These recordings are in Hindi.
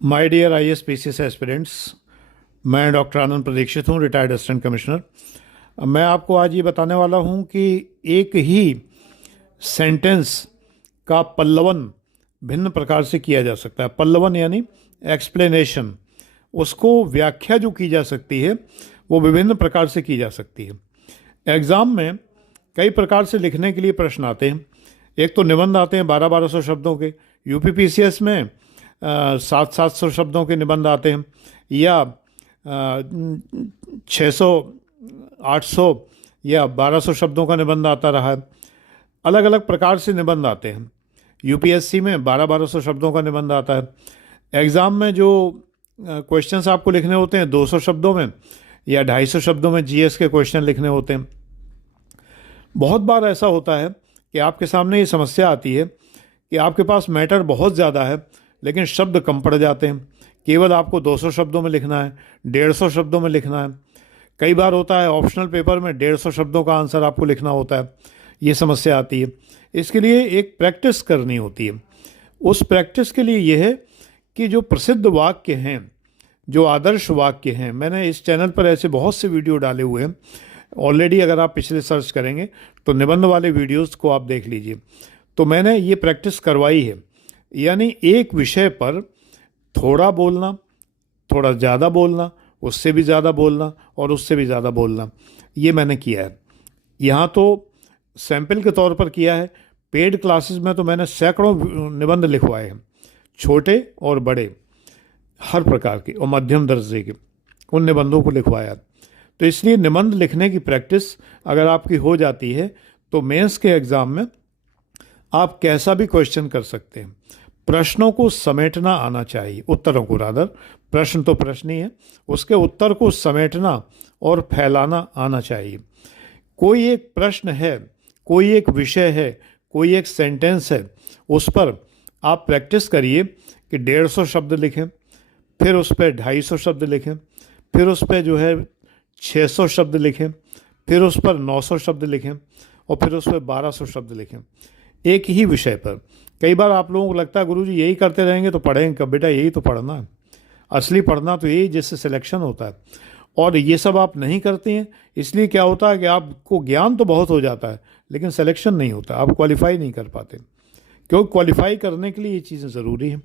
My dear IAS PCS aspirants, मैं डॉक्टर आनंद प्रदीक्षित हूँ, रिटायर्ड असिस्टेंट कमिश्नर। मैं आपको आज ये बताने वाला हूँ कि एक ही सेंटेंस का पल्लवन भिन्न प्रकार से किया जा सकता है। पल्लवन यानी एक्सप्लेनेशन, उसको व्याख्या जो की जा सकती है वो विभिन्न प्रकार से की जा सकती है। एग्ज़ाम में कई प्रकार से लिखने के लिए प्रश्न आते हैं। एक तो निबंध आते हैं 1200-1200 शब्दों के, यूपी PCS में 700-700 शब्दों के निबंध आते हैं, या 600, 800 या 1200 शब्दों का निबंध आता रहा है। अलग अलग प्रकार से निबंध आते हैं। UPSC में 1200-1200 शब्दों का निबंध आता है। एग्ज़ाम में जो क्वेश्चंस आपको लिखने होते हैं 200 शब्दों में या 250 शब्दों में GS के क्वेश्चन लिखने होते हैं। बहुत बार ऐसा होता है कि आपके सामने ये समस्या आती है कि आपके पास मैटर बहुत ज़्यादा है लेकिन शब्द कम पड़ जाते हैं। केवल आपको 200 शब्दों में लिखना है, 150 शब्दों में लिखना है। कई बार होता है ऑप्शनल पेपर में 150 शब्दों का आंसर आपको लिखना होता है। ये समस्या आती है। इसके लिए एक प्रैक्टिस करनी होती है। उस प्रैक्टिस के लिए यह है कि जो प्रसिद्ध वाक्य हैं, जो आदर्श वाक्य हैं, मैंने इस चैनल पर ऐसे बहुत से वीडियो डाले हुए हैं ऑलरेडी। अगर आप पिछले सर्च करेंगे तो निबंध वाले वीडियोस को आप देख लीजिए। तो मैंने ये प्रैक्टिस करवाई है, यानी एक विषय पर थोड़ा बोलना, थोड़ा ज़्यादा बोलना, उससे भी ज़्यादा बोलना और उससे भी ज़्यादा बोलना, ये मैंने किया है। यहाँ तो सैंपल के तौर पर किया है। पेड क्लासेस में तो मैंने सैकड़ों निबंध लिखवाए हैं, छोटे और बड़े, हर प्रकार के और मध्यम दर्जे के उन निबंधों को लिखवाया। तो इसलिए निबंध लिखने की प्रैक्टिस अगर आपकी हो जाती है तो मेंस के एग्ज़ाम में आप कैसा भी क्वेश्चन कर सकते हैं। प्रश्नों को समेटना आना चाहिए, उत्तरों को रादर, प्रश्न तो प्रश्न ही है, उसके उत्तर को समेटना और फैलाना आना चाहिए। कोई एक प्रश्न है, कोई एक विषय है, कोई एक सेंटेंस है, उस पर आप प्रैक्टिस करिए कि 150 शब्द लिखें, फिर उस पर 250 शब्द लिखें, फिर उस पर जो है 600 शब्द लिखें, फिर उस पर 900 शब्द लिखें और फिर उस पर 1200 शब्द लिखें, एक ही विषय पर। कई बार आप लोगों को लगता है गुरुजी यही करते रहेंगे तो पढ़ेंगे कब? बेटा यही तो पढ़ना है, असली पढ़ना तो यही जिससे सिलेक्शन होता है। और ये सब आप नहीं करते हैं, इसलिए क्या होता है कि आपको ज्ञान तो बहुत हो जाता है लेकिन सिलेक्शन नहीं होता, आप क्वालिफाई नहीं कर पाते। क्योंकि क्वालिफाई करने के लिए ये चीज़ें ज़रूरी हैं,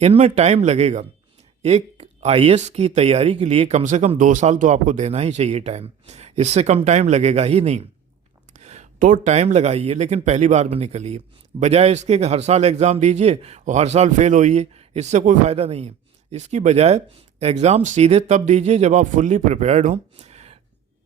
इनमें टाइम लगेगा। एक IAS की तैयारी के लिए कम से कम 2 साल तो आपको देना ही चाहिए टाइम, इससे कम टाइम लगेगा ही नहीं। तो टाइम लगाइए लेकिन पहली बार में निकलिए, बजाय इसके कि हर साल एग्ज़ाम दीजिए और हर साल फेल होइए, इससे कोई फ़ायदा नहीं है। इसकी बजाय एग्ज़ाम सीधे तब दीजिए जब आप फुल्ली प्रिपेयर्ड हों,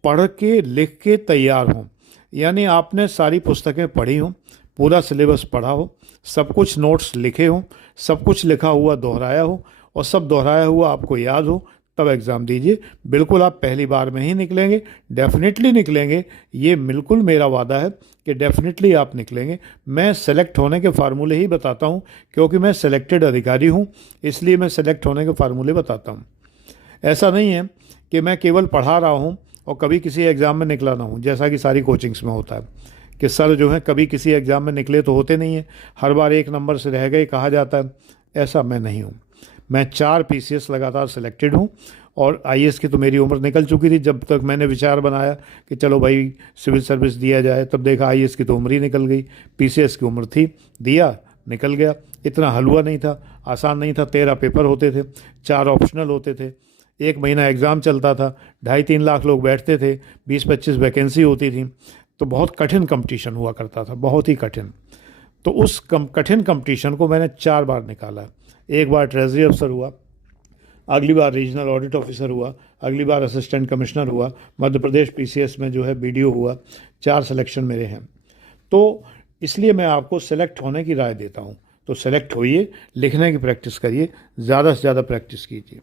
पढ़ के लिख के तैयार हों, यानी आपने सारी पुस्तकें पढ़ी हों, पूरा सिलेबस पढ़ा हो, सब कुछ नोट्स लिखे हों, सब कुछ लिखा हुआ दोहराया हो और सब दोहराया हुआ आपको याद हो, तब एग्ज़ाम दीजिए। बिल्कुल आप पहली बार में ही निकलेंगे, डेफिनेटली निकलेंगे, ये बिल्कुल मेरा वादा है कि डेफिनेटली आप निकलेंगे। मैं सेलेक्ट होने के फार्मूले ही बताता हूँ, क्योंकि मैं सेलेक्टेड अधिकारी हूँ, इसलिए मैं सेलेक्ट होने के फार्मूले बताता हूँ। ऐसा नहीं है कि मैं केवल पढ़ा रहा हूँ और कभी किसी एग्ज़ाम में निकला ना हूँ, जैसा कि सारी कोचिंग्स में होता है कि सर जो है कभी किसी एग्ज़ाम में निकले तो होते नहीं हैं, हर बार 1 नंबर से रह गए कहा जाता है। ऐसा मैं नहीं हूँ। मैं 4 PCS लगातार सिलेक्टेड हूँ और IAS की तो मेरी उम्र निकल चुकी थी। जब तक मैंने विचार बनाया कि चलो भाई सिविल सर्विस दिया जाए, तब देखा IAS की तो उम्र ही निकल गई। PCS की उम्र थी, दिया, निकल गया। इतना हलवा नहीं था, आसान नहीं था। 13 पेपर होते थे, 4 ऑप्शनल होते थे, 1 महीना एग्ज़ाम चलता था, 2.5-3 लाख लोग बैठते थे, 20-25 वैकेंसी होती थी। तो बहुत कठिन कंपटीशन हुआ करता था, बहुत ही कठिन। तो उस कठिन कंपटीशन को मैंने 4 बार निकाला। एक बार ट्रेजरी अफसर हुआ, अगली बार रीजनल ऑडिट ऑफिसर हुआ, अगली बार असिस्टेंट कमिश्नर हुआ, मध्य प्रदेश PCS में जो है BDO हुआ। 4 सिलेक्शन मेरे हैं। तो इसलिए मैं आपको सेलेक्ट होने की राय देता हूँ। तो सेलेक्ट होइए, लिखने की प्रैक्टिस करिए, ज़्यादा से ज़्यादा प्रैक्टिस कीजिए।